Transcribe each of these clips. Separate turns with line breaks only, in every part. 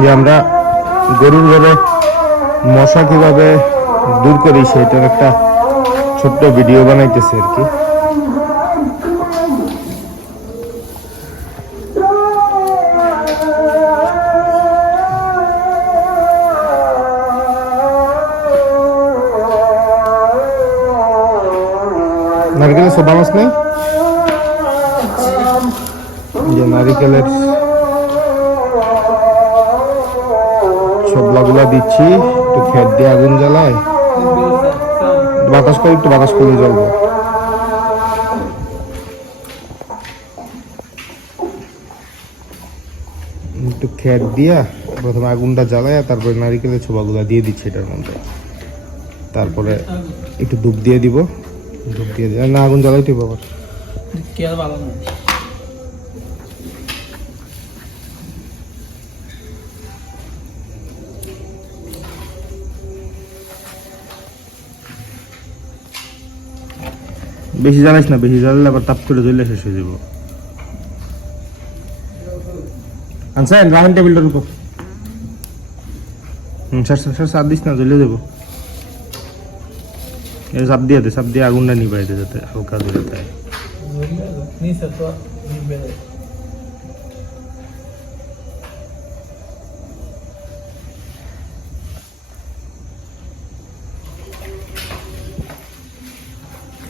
যে আমরা গরুর ঘরে মশা কীভাবে দূর করি সেটার একটা ছোট্ট ভিডিও বানাইতেছি আর কি। নারকেলের সোবা মাছ নেই? নারিকেলের ছোবলাগুলা দিচ্ছি, একটু খেত দিয়ে আগুন জ্বালায় বাতাস করে একটু বাতাস করে জ্বলবো। একটু খেত দিয়া প্রথমে আগুনটা জ্বালায়, তারপরে নারিকেলের ছোবাগুলা দিয়ে দিচ্ছি এটার মধ্যে। তারপরে একটু ধূপ দিয়ে দিব। ধূপ দিয়ে দিয়ে না, আগুন জ্বালাই তুই বাবা বেশি জ্বালাইস না বেশি জ্বালালে আবার তাপ করে জ্বললে শেষ হয়ে যাব। আনসান রাখেন টেবিলটার উপর হুম স্যার স্যার স্যার চাপ দিস না জ্বলে দেবো এই চাপ দিয়ে দে সাপ দিয়ে আগুনটা নিবাই দে যাতে হালকা জ্বলে থাকে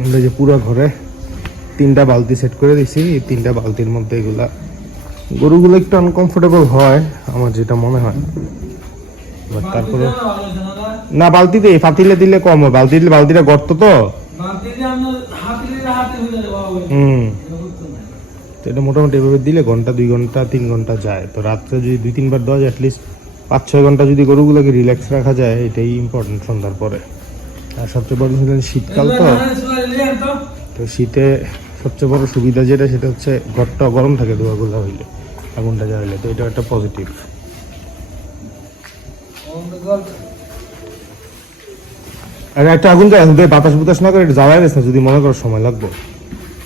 আমরা যে পুরো ঘরে তিনটা বালতি সেট করে দিছি এই তিনটা বালতির মধ্যে এগুলা গরুগুলো একটু আনকমফোর্টেবল হয়, আমার যেটা মনে হয়। তারপরে না, বালতিতে, ফাতিলে দিলে কম হয়। বালতি দিলে বালতিটা গর্ত তো। হুম। এটা মোটামুটি এভাবে দিলে ঘণ্টা, দুই ঘণ্টা, তিন ঘণ্টা যায়। তো রাত্রে যদি দুই তিনবার দেওয়া যায় অ্যাটলিস্ট পাঁচ ছয় ঘণ্টা যদি গরুগুলোকে রিল্যাক্স রাখা যায়, এটাই ইম্পর্টেন্ট সন্ধ্যার পরে। আর সবচেয়ে বড় সুবিধা শীতকাল তো। তো শীতে সবচেয়ে বড় সুবিধা যেটা, সেটা হচ্ছে ঘরটা গরম থাকে ধোয়াগুলো হইলে, আগুনটা জ্বালাইলে। তো এটা একটা পজিটিভ আর, একটা আগুন জ্বালাই বাতাস বুতাস না করে এটা জ্বালাই না, যদি মনে করো সময় লাগবে।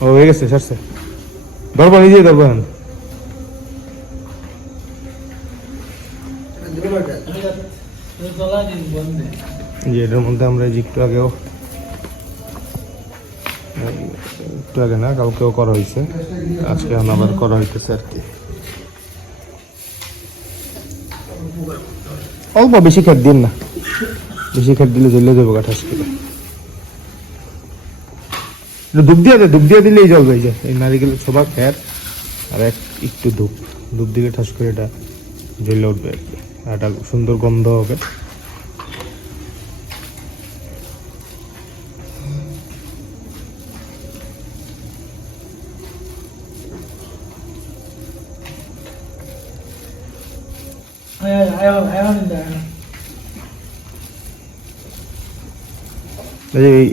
ও, হয়ে গেছে, সারছে। দরবার নিজেই দরবার এখন।
জ্বালা দিন
যে এটার মধ্যে আমরা যে একটু আগেও, একটু আগে না, কালকেও করা হয়েছে। আজকে আবার করা হইতেছে আর কি। অল্প, বেশি খেত দিন না। বেশি খেত দিলে জ্বলে দেবো কাঠাস একটু ধূপ দিয়ে দে ধূপ দিয়ে দিলেই জল এই যে এই নারিকেলের ছোবা খ্যার আর এক একটু ধূপ ধূপ দিলে ঠাস করে এটা জ্বলে উঠবে আর একটা সুন্দর গন্ধ হবে।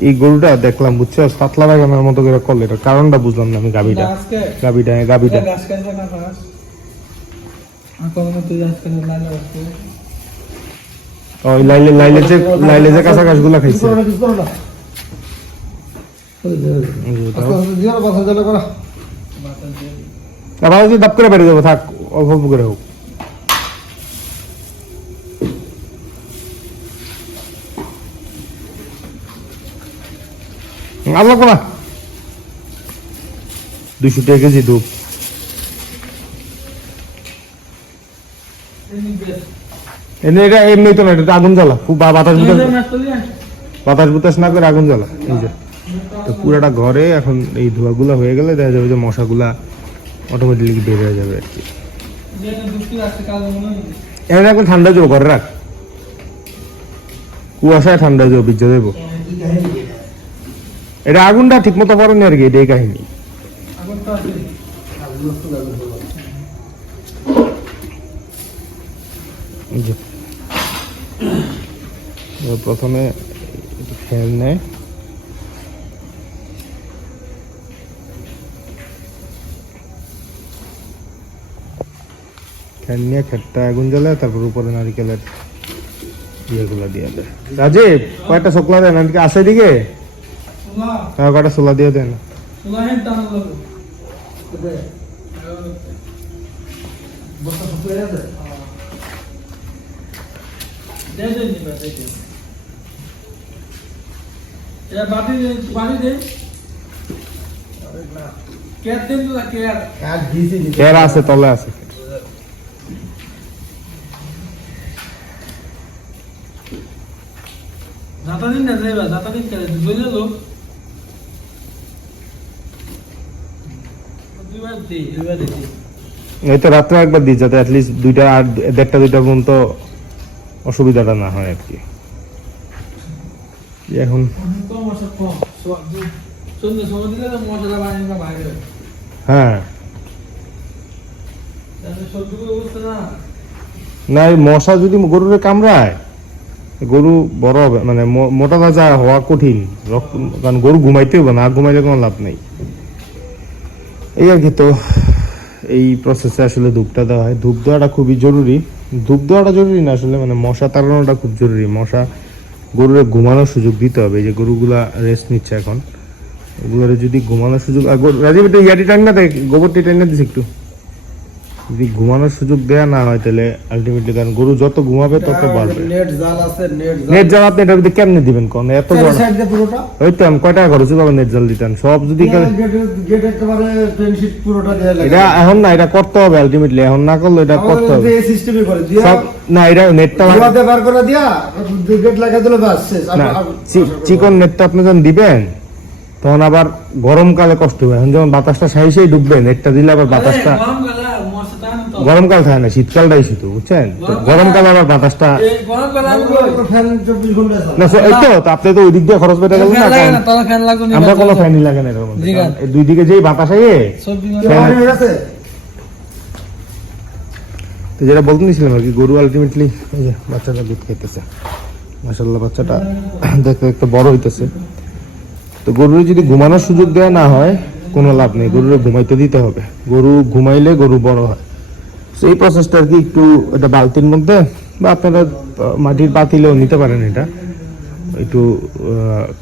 এই গরুটা দেখলাম বুঝছ? সাতলা মতো করে করলে এটা কারণটা বুঝলাম না আমি গাবিটা গাবিটা গাবিটা ওই লাইলে লাইলে যে লাইলে যে কাঁচা ঘাসগুলো খাইছে। আবার যদি দাপ করে বেড়ে যাব থাক অল্প করে হোক। আল্লাহ কোনা দুইশো টাকা কেজি দুধ। এনে এটা এমনি তো না এটা আগুন জ্বালা। খুব বা- বাতাস বুতাস বাতাস বুতাস না করে আগুন জ্বালা। এই যে। তো পুরাটা ঘরে এখন এই ধোঁয়াগুলো হয়ে গেলে দেখা যাবে যে মশাগুলা অটোমেটিকলি বের হয়ে যাবে আর কি। এনে এখন ঠান্ডা যাব ঘরে রাখ। কুয়াশায় ঠান্ডা যাব বীর্য দেবো? এটা আগুনটা ঠিক মতো পড়েনি আর কি, এটাই কাহিনী। প্রথমে খেয়াল নেয়। খেয়াল নিয়ে খেটটা আগুন জ্বালায় তারপর উপরে নারিকেলের ইয়েগুলো দিয়ে দেয়। রাজীব কয়টা শুকলা দেন আসে দিকে হ্যাঁ কয়টা ছোলা দিয়ে দেন।
সোলা কেয়ার
আছে তলে আছে।
যাতা দিন না যাইবা যাতা দিন কেন? বুঝলে লোক দুইবার দে দুইবার দে
এই তো রাত্রে একবার দিই যাতে অ্যাটলিস্ট দুইটা আর দেড়টা দুইটা পর্যন্ত অসুবিধাটা না হয় আর কি। এখন? হ্যাঁ।
না?
এই মশা যদি গরুরে কামড়ায় গরু বড় হবে মানে মোটা তাজা হওয়া কঠিন। কারণ গরু ঘুমাইতে হবে না ঘুমাইলে কোনো লাভ নেই। এই আর কি তো, এই প্রসেসে আসলে ধূপটা দেওয়া হয়। ধূপ দেওয়াটা খুবই জরুরি। ধূপ দেওয়াটা জরুরি না আসলে মানে মশা তাড়ানোটা খুব জরুরি। মশা গরুরে ঘুমানোর সুযোগ দিতে হবে। এই যে গরুগুলা রেস্ট নিচ্ছে এখন। ওগুলোরে যদি ঘুমানোর সুযোগ রাজীব একটু ইয়াটি টান না দেখ, গোবরটি টান না দিস একটু। যদি ঘুমানোর সুযোগ দেয়া না হয় তাহলে আলটিমেটলি কারণ গরু যত ঘুমাবে তত বাড়বে।
নেট জাল আছে নেট জাল।
নেট জাল আপনি এটার মধ্যে কেমনে দিবেন কোন? এত বড়।
সাইড দিয়ে পুরোটা?
ওই তো আমি কয় টাকা খরচ হবে নেট জাল দিতেন। সব যদি
গেট একেবারে পুরোটা দেয়া লাগে।
এটা এখন না এটা করতে হবে আলটিমেটলি এখন না করলে এটা করতে হবে।
এই সিস্টেমই করে। দিয়া
সব না এটা নেটটা
ধোয়াতে বার করে দিয়া গেট লাগাই দিলে বাস শেষ।
চিকন নেটটা আপনি যখন দিবেন তখন আবার গরমকালে কষ্ট হবে। এখন যখন বাতাসটা সাই সাই ঢুকবে নেটটা দিলে আবার বাতাসটা
গরম গেলে মশলা টান তো
গরমকাল থাকে না শীতকালটাই শুধু বুঝছেন? তো
গরমকাল-
আবার বাতাসটা। না এই তো তো আপনি তো ওই দিক দিয়ে খরচ পেতে গেলেন না আমরা কোনো ফ্যানই লাগে না। এই দুই দিকে যেই বাতাস
গেছে?
তো যেটা বলতে নিছিলাম আর কি গরু আলটিমেটলি এই যে বাচ্চাটা দুধ খাইতেছে। মাসাল্লাহ বাচ্চাটা দেখতে দেখতে বড় হইতেছে। তো গরুর যদি ঘুমানোর সুযোগ দেওয়া না হয় কোনো লাভ নেই গরুরে ঘুমাইতে দিতে হবে। গরু ঘুমাইলে গরু বড় হয়। তো এই প্রসেসটা আর কি একটু এটা বালতির মধ্যে বা আপনারা মাটির পাতিলেও নিতে পারেন এটা। একটু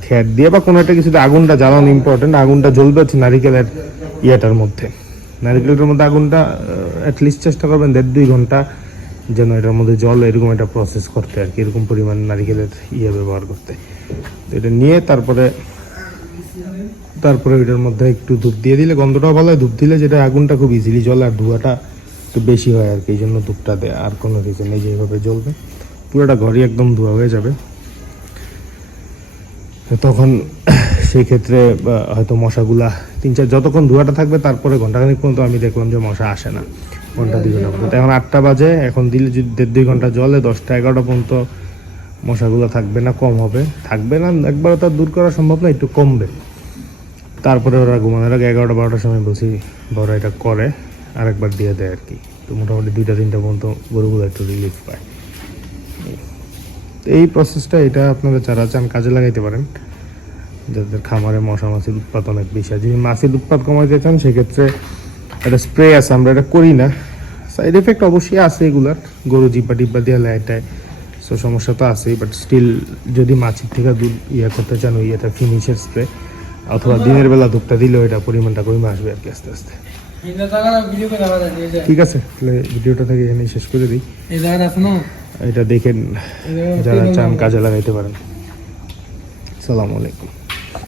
খ্যাট দিয়ে বা কোনো একটা কিছুতে আগুনটা জ্বালানো ইম্পর্টেন্ট আগুনটা জ্বলবে হচ্ছে নারিকেলের ইয়েটার মধ্যে। নারিকেলের মধ্যে আগুনটা অ্যাটলিস্ট চেষ্টা করবেন দেড় দুই ঘণ্টা যেন এটার মধ্যে জল এরকম একটা প্রসেস করতে আর কি, এরকম পরিমাণ নারিকেলের ইয়ে ব্যবহার করতে। এটা নিয়ে তারপরে তারপরে এটার মধ্যে একটু ধূপ দিয়ে দিলে, গন্ধটাও ভালো হয়। ধূপ দিলে যেটা আগুনটা খুব ইজিলি জল আর ধোঁয়াটা একটু বেশি হয় আর কি, এই জন্য ধূপটা দেয় আর কোনো রিজন নেই যেভাবে জ্বলবে। পুরোটা ঘরই একদম ধোয়া হয়ে যাবে। তখন সেই ক্ষেত্রে হয়তো মশাগুলা তিন চার যতক্ষণ ধোঁয়াটা থাকবে, তারপরে ঘন্টাখানিক পর্যন্ত আমি দেখলাম যে মশা আসে না। ঘণ্টা দুই ঘণ্টা পর্যন্ত। এখন আটটা বাজে, এখন দিলে যদি দেড় দুই ঘণ্টা জলে দশটা এগারোটা পর্যন্ত মশাগুলো থাকবে না, কম হবে। থাকবে না একবারে তো আর দূর করা সম্ভব না, একটু কমবে। তারপরে ওরা ঘুমানোর আগে এগারোটা, বারোটার সময় বসি বড় এটা করে। আরেকবার দিয়ে দেয় আর কি। তো মোটামুটি দুইটা তিনটা পর্যন্ত গরুগুলো একটু রিলিফ পায়। তো এই প্রসেসটা এটা আপনারা যারা চান কাজে লাগাইতে পারেন। যাদের খামারে মশা মাছির উৎপাদ অনেক বেশি আর যদি মাছির উৎপাদ কমাইতে চান সেক্ষেত্রে একটা স্প্রে আছে আমরা এটা করি না। সাইড এফেক্ট অবশ্যই আছে এগুলার। গরু জিব্বা টিব্বা দিয়ে লাইটায় সো সমস্যা তো আছেই বাট স্টিল যদি মাছির থেকে দুধ ইয়ে করতে চান ওই এটা ফিনিশের স্প্রে অথবা দিনের বেলা ধূপটা দিলেও এটা পরিমাণটা কমে আসবে আর কি আস্তে আস্তে। ঠিক আছে তাহলে ভিডিওটা থেকে এখানে শেষ করে দিই। এটা দেখেন যারা চান কাজে লাগাইতে পারেন। সালামু আলাইকুম।